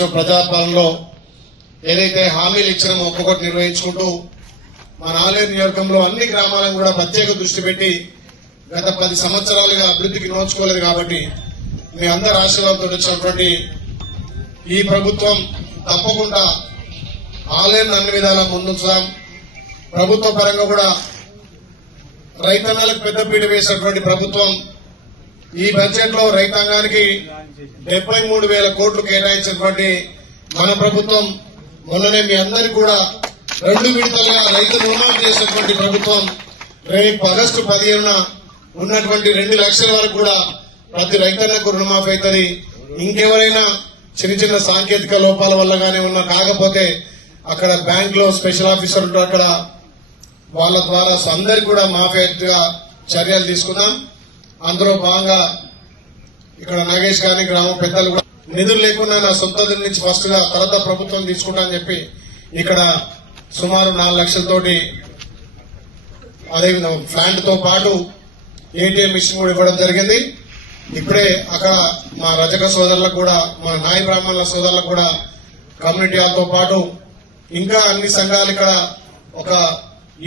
సంవత్సరం ప్రజాపాలనలో ఏదైతే హామీలు ఇచ్చినామో ఒక్కొక్కటి నిర్వహించుకుంటూ మన ఆలేరు నియోజకంలో అన్ని గ్రామాలను కూడా ప్రత్యేక దృష్టి పెట్టి గత 10 సంవత్సరాలుగా అభివృద్ధికి నోచుకోలేదు కాబట్టి మీ అందరి ఆశీర్వాదంతో వచ్చినటువంటి ఈ ప్రభుత్వం తప్పకుండా ఆలేరును అన్ని విధాలా ముందుంచుదాం. ప్రభుత్వ పరంగా కూడా రైతన్నలకు పెద్దపీట వేసినటువంటి ప్రభుత్వం ఈ బడ్జెట్ లో రైతాంగానికి 73,000 కోట్లు కేటాయించినటువంటి మన ప్రభుత్వం మొన్ననే మీ అందరికీ కూడా 2 విడతలుగా రైతు రుణమాఫీ చేసినటువంటి ప్రభుత్వం రేపు ఆగస్టు 15న ఉన్నటువంటి 2 లక్షల వరకు కూడా ప్రతి రైతన్నకు రుణమాఫీ అవుతుంది. ఇంకెవరైనా చిన్న చిన్న సాంకేతిక లోపాల వల్ల గానీ ఉన్నా కాకపోతే అక్కడ బ్యాంక్ లో స్పెషల్ ఆఫీసర్ ఉంటారు, అక్కడ వాళ్ళ ద్వారా అందరికి కూడా మాఫీగా చర్యలు తీసుకున్నాం. అందులో భాగంగా ఇక్కడ నాగేష్ గారి గ్రామ పెద్దలు కూడా నిధులు లేకుండా నా సొంత నుంచి ఫస్ట్ గా తర్వాత ప్రభుత్వం తీసుకుంటా అని చెప్పి ఇక్కడ సుమారు 4 లక్షలతోటి అదేవిధంగా ప్లాంట్ తో పాటు ఏటీఎం మిషన్ కూడా ఇవ్వడం జరిగింది. ఇప్పుడే అక్కడ మా రజక సోదరులకు కూడా మా నాయ బ్రాహ్మణుల సోదరులకు కూడా కమ్యూనిటీ హాల్తో పాటు ఇంకా అన్ని సంఘాలు ఇక్కడ ఒక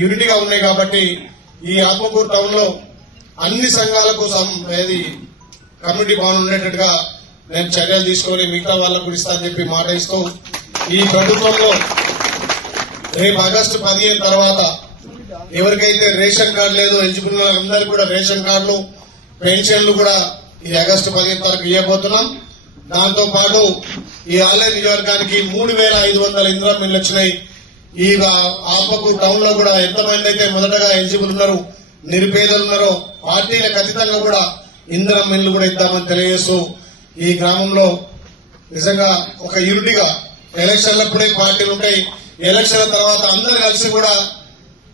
యూనిటీగా ఉన్నాయి కాబట్టి ఈ ఆత్మకూరు టౌన్ లో అన్ని సంఘాలకు ఏది కమ్యూనిటీ భవన్ ఉండేటట్టుగా నేను చర్యలు తీసుకొని మిగతా వాళ్ళకు కూడా ఇస్తానని చెప్పి మాట ఇస్తూ ఈ ప్రభుత్వంలో రేపు ఆగస్టు 15 తర్వాత ఎవరికైతే రేషన్ కార్డు లేదో ఎలిజిబుల్ అందరికీ కూడా రేషన్ కార్డులు పెన్షన్లు కూడా ఈ ఆగస్టు 15 వరకు ఇవ్వబోతున్నాం. దాంతో పాటు ఈ ఆలేరు నియోజకవర్గానికి 3,500 ఇందిరా మిల్లు వచ్చినాయి. ఈ ఆత్మకూరు టౌన్ లో కూడా ఎంతమంది అయితే మొదటగా ఎలిజిబుల్ ఉన్నారు, నిరుపేదలు ఉన్నారో పార్టీలకు అతీతంగా కూడా ఇందిరా మిల్లు కూడా ఇద్దామని తెలియజేస్తూ ఈ గ్రామంలో నిజంగా ఒక యూనిటీగా ఎలక్షన్లప్పుడే పార్టీలు ఉంటాయి, ఎలక్షన్ల తర్వాత అందరు కలిసి కూడా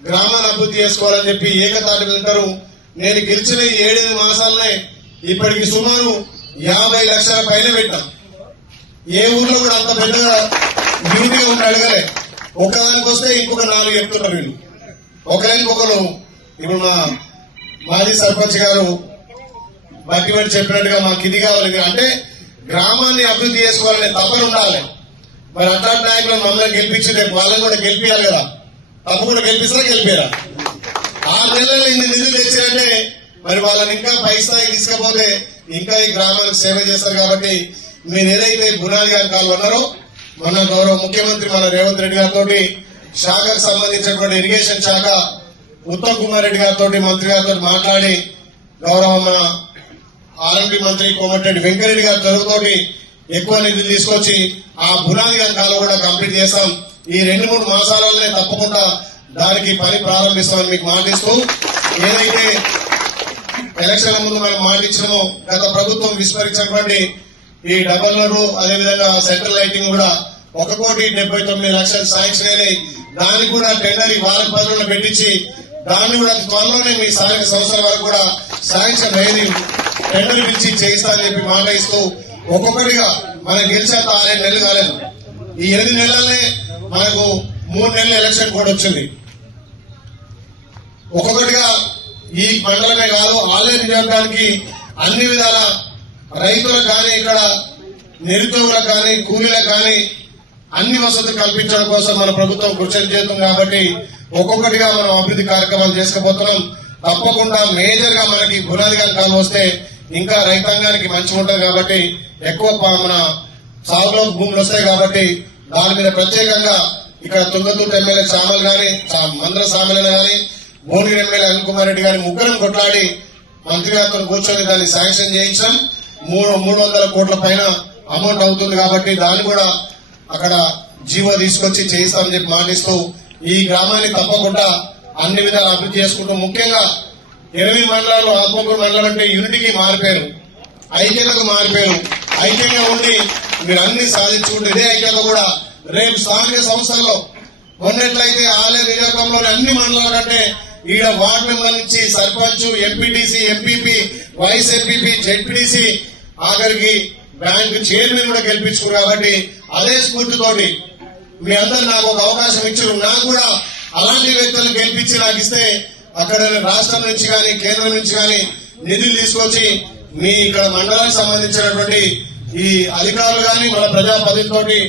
గ్రామాన్ని అభివృద్ధి చేసుకోవాలని చెప్పి ఏకతాటి ఉంటారు. నేను గెలిచిన 7 మాసాలనే ఇప్పటికి సుమారు 50 లక్షల పైన పెట్టాం. ఏ ఊర్లో కూడా అంత పెద్దగా యూనిటీగా ఉండి అడగలే. ఒకదానికి వస్తే ఇంకొక 4 చెప్తున్నారు వీళ్ళు, ఒకరికి ఒకరు. ఇప్పుడు మా మాజీ సర్పంచ్ గారు బట్టిబట్టి చెప్పినట్టుగా మాకు ఇది కావాలి అంటే గ్రామాన్ని అభివృద్ధి చేసుకోవాలనే తపన ఉండాలి. మరి అట్లాంటి నాయకులు మమ్మల్ని గెలిపించి రేపు వాళ్ళని కూడా గెలిపించాలి కదా. తప్పకుండా గెలిపిస్తారా గెలిపారా? 6 నెలల్లో ఇన్ని నిధులు తెచ్చారంటే మరి వాళ్ళని ఇంకా పై స్థాయికి తీసుకపోతే ఇంకా ఈ గ్రామానికి సేవ చేస్తారు. కాబట్టి మీరు ఏదైతే గుణాలి గారి కాలు అన్నారో మన గౌరవ ముఖ్యమంత్రి మన రేవంత్ రెడ్డి గారితో శాఖకు సంబంధించినటువంటి ఇరిగేషన్ శాఖ ఉత్తమ్ కుమార్ రెడ్డి గారితో మంత్రి గారితో మాట్లాడి గౌరవ మన ఆర్ఎంపీ మంత్రి కోమటిరెడ్డి వెంకరెడ్డి గారి తరఫుతోటి ఎక్కువ నిధులు తీసుకొచ్చి ఆ బునాది గారి కాలం కూడా కంప్లీట్ చేస్తాం. ఈ 2-3 మాసాలలోనే తప్పకుండా దానికి పని ప్రారంభిస్తామని మీకు మాటిస్తూ ఏదైతే ఎలక్షన్ల ముందు మనం మాటిచ్చినామో గత ప్రభుత్వం విస్మరించినటువంటి ఈ డబల్ రోడ్ అదేవిధంగా సెంట్రల్ లైటింగ్ కూడా 1,79,00,000 శాంక్షన్ అయినాయి. దానికి కూడా టెండర్ ఈ వారం 10 రోజులు పెట్టించి దాన్ని కూడా త్వరలోనే మీ స్థానిక సంవత్సరాల వరకు కూడా శాంక్షన్ అయ్యేది టెండర్ పిలిచి చేయిస్తానని చెప్పి మాట ఇస్తూ ఒక్కొక్కటిగా మనం గెలిచేంత 6 నెలలు కాలేదు. ఈ 8 నెలలనే మనకు 3 నెలల ఎలక్షన్ కూడా వచ్చింది. ఒక్కొక్కటిగా ఈ మండలమే కాదు ఆలేరు నియోజకవర్గానికి అన్ని విధాల రైతులకు కానీ ఇక్కడ నిరుద్యోగులకు కానీ కూలీలకు కానీ అన్ని వసతులు కల్పించడం కోసం మన ప్రభుత్వం కృషి చేస్తుంది. కాబట్టి ఒక్కొక్కటిగా మనం అభివృద్ధి కార్యక్రమాలు చేసుకోబోతున్నాం. తప్పకుండా మేజర్ గా మనకి బునాది గారి కాలం వస్తే ఇంకా రైతాంగానికి మంచిగా ఉంటుంది. కాబట్టి ఎక్కువ మన సాగులో భూములు వస్తాయి. కాబట్టి దాని మీద ప్రత్యేకంగా ఇక్కడ తుంగతుర్తి ఎమ్మెల్యే చామల్ గాని మందర సామల గాని భువనగిరి ఎమ్మెల్యే అనిల్ కుమార్ రెడ్డి గారిని ముగ్గురం కొట్లాడి మంత్రి గారితో కూర్చొని దాన్ని శాంక్షన్ చేయించాం. 300 కోట్ల పైన అమౌంట్ అవుతుంది. కాబట్టి దాన్ని కూడా అక్కడ జీవో తీసుకొచ్చి చేయిస్తామని చెప్పి మాటిస్తూ ఈ గ్రామాన్ని తప్పకుండా అన్ని విధాలు అభివృద్ధి చేసుకుంటూ ముఖ్యంగా 8 మండలాలు ఆత్మకూరు మండలం అంటే యూనిటీకి మారిపోయారు, ఐక్యతకు మారిపోయారు. ఐక్యంగా ఉండి మీరు అన్ని సాధించుకుంటే ఇదే ఐక్యత కూడా రేపు స్థానిక సంస్థల్లో ఉన్నట్లయితే ఆలయ నియోజకంలోని అన్ని మండలాల కంటే ఈడ వార్డు మెంబర్ నుంచి sarpanch, MPTC, MPP, vice MPP, ZPTC ఆఖరికి బ్యాంక్ చైర్మన్ కూడా గెలిపించుకున్నారు. కాబట్టి అదే స్ఫూర్తితోటి మీ అందరు నాకు ఒక అవకాశం ఇచ్చారు. నాకు కూడా అలాంటి వ్యక్తులను గెలిపించి నాకు ఇస్తే అక్కడ రాష్ట్రం నుంచి కానీ కేంద్రం నుంచి కానీ నిధులు తీసుకొచ్చి మీ ఇక్కడ మండలానికి సంబంధించినటువంటి ఈ అధికారులు కానీ మన ప్రజాప్రతినిధులతోటి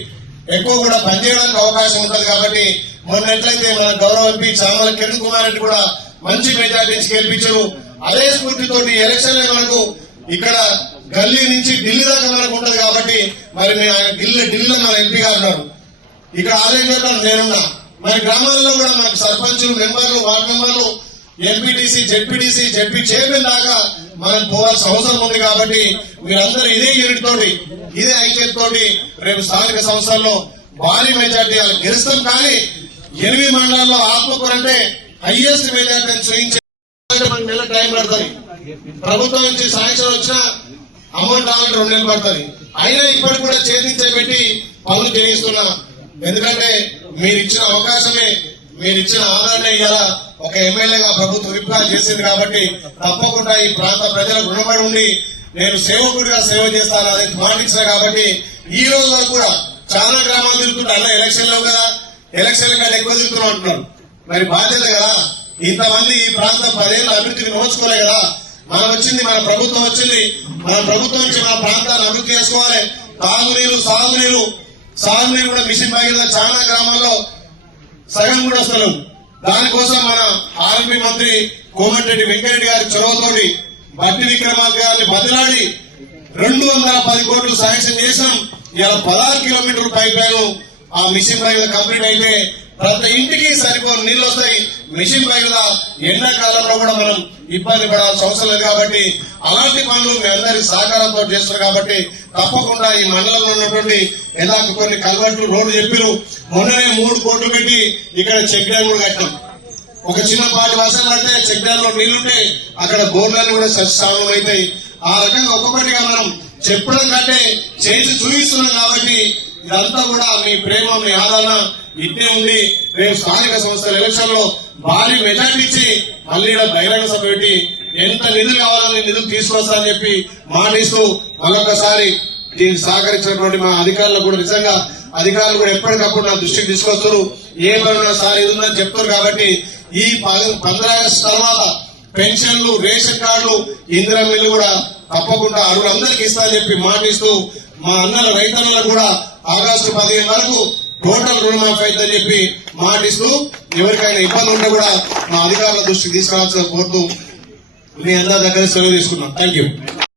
ఎక్కువ కూడా పనిచేయడానికి అవకాశం ఉంటుంది కాబట్టి మొన్నట్లయితే మన గౌరవ ఎంపీ చామల కిరణ్ కుమార్ రెడ్డి కూడా మంచి మెజార్టీ నుంచి గెలిపించారు. అదే స్ఫూర్తితోటి ఎలక్షన్ మనకు ఇక్కడ గల్లీ నుంచి ఢిల్లీ దాకా మనకు ఉంటది కాబట్టి మరి ఢిల్లీలో మన ఎంపీ గారు ఉన్నారు, ఇక్కడ ఆలోచన నేనున్నా. మరి గ్రామాల్లో కూడా మనకు సర్పంచులు, మెంబర్లు, వార్డు మెంబర్లు, ఎంపీటీసీ, జెడ్పీటీసీ, జెడ్పీ చైర్మన్ దాకా మనం పోవాల్సిన అవసరం ఉంది కాబట్టి మీరందరూ ఇదే యూనిట్ తోటి, ఇదే ఐక్యతతోటి రేపు స్థానిక సంస్థల్లో భారీ మెజార్టీ గెలుస్తాం. కానీ 8 మండలాల్లో ఆత్మకూరు అంటే హైయెస్ట్ మెజార్టీని చూపించే మనకు నెల టైం పడుతుంది. ప్రభుత్వం నుంచి శాంక్షన్ వచ్చిన అమౌంట్ రావాలంటే 2 నెలలు పడుతుంది. అయినా ఇప్పటికి కూడా చేతించబెట్టి పనులు చేయిస్తున్నా. ఎందుకంటే మీరు ఇచ్చిన అవకాశమే, మీరు ఇచ్చిన ఆదరణ ఇవాళ ఒక ఎమ్మెల్యేగా ప్రభుత్వం విప్గా చేసింది కాబట్టి తప్పకుండా ఈ ప్రాంత ప్రజలకు రుణపడి ఉండి నేను సేవకుడిగా సేవ చేస్తాను అదే మాటించిన కాబట్టి ఈ రోజు వరకు కూడా చాలా గ్రామాలు తిరుగుతుంటే అన్న ఎలక్షన్ లో కదా, ఎలక్షన్ కంటే ఎక్కువ తిరుగుతున్నాం అంటున్నారు. మరి బాధ్యత కదా, ఇంతమంది ఈ ప్రాంతం 10 ఏళ్ళ అభివృద్ధిని నోచుకోలే కదా. మనం వచ్చింది, మన ప్రభుత్వం వచ్చింది, మన ప్రభుత్వం నుంచి మన ప్రాంతాన్ని అభివృద్ధి చేసుకోవాలి. తాగునీరు, సాగునీరు కూడా మిషన్ బాగా చాలా గ్రామాల్లో సగం కూడా వస్తున్నాం. దానికోసం మన ఆర్ఎంపీ మంత్రి కోమటిరెడ్డి వెంకరెడ్డి గారి చొరవతోటి బట్టి విక్రమార్క గారిని బదిలాడి 210 కోట్లు శాంక్షన్ చేసినాం. ఇలా 16 కిలోమీటర్ల పైప్ లైన్ ఆ మిషన్ పైన కంప్లీట్ అయితే ప్రతి ఇంటికి సరిపోని నీళ్లు వస్తాయి. మిషన్ పైన ఎండాకాలంలో కూడా మనం ఇబ్బంది పడాల్సిన అవసరం లేదు కాబట్టి అలాంటి పనులు మీ అందరి సహకారంతో చేస్తున్నారు కాబట్టి తప్పకుండా ఈ మండలంలో ఉన్నటువంటి ఎలా కొన్ని కల్వర్ట్లు రోడ్డు చెప్పారు. మొన్ననే 3 కోట్లు పెట్టి ఇక్కడ చెక్ డ్యామ్ కూడా కట్టాం. ఒక చిన్నపాటి వర్షం పడితే చెక్ డ్యామ్ లో నీళ్లుంటే అక్కడ బోర్లను కూడా సస్సామం అవుతాయి. ఆ రకంగా ఒక్కొక్కటిగా మనం చెప్పడం కంటే చేసి చూపిస్తున్నాం కాబట్టి ఇదంతా కూడా మీ ప్రేమ, మీ ఆదరణ ఇట్టే ఉండి రేపు స్థానిక సంస్థల ఎలక్షన్ లో భారీ మెజార్టీ ఇచ్చి మళ్ళీ బహిరంగ సభ పెట్టి ఎంత నిధులు కావాలని నిధులు తీసుకొస్తారని చెప్పి మాటిస్తూ మరొకసారి దీనికి సహకరించినటువంటి మా అధికారులకు కూడా నిజంగా అధికారులు కూడా ఎప్పటికప్పుడు నా దృష్టికి తీసుకొస్తారు. ఏ పనున్నా సార్ ఇది ఉందని చెప్తారు కాబట్టి ఈ 15 ఆగస్టు తర్వాత పెన్షన్లు, రేషన్ కార్డులు, ఇందిరా మిల్లు కూడా తప్పకుండా అర్హులందరికీ ఇస్తారని చెప్పి మాటిస్తూ మా అన్నల రైతన్నలకు కూడా ఆగస్టు 15 వరకు టోటల్ రుణమాఫీ అవుతుందని చెప్పి మాటిస్తూ ఎవరికైనా ఇబ్బంది ఉంటే కూడా మా అధికారుల దృష్టికి తీసుకురావాల్సిన కోరుతూ మీ అందరి దగ్గర సెలవు తీసుకున్నాం. Thank you.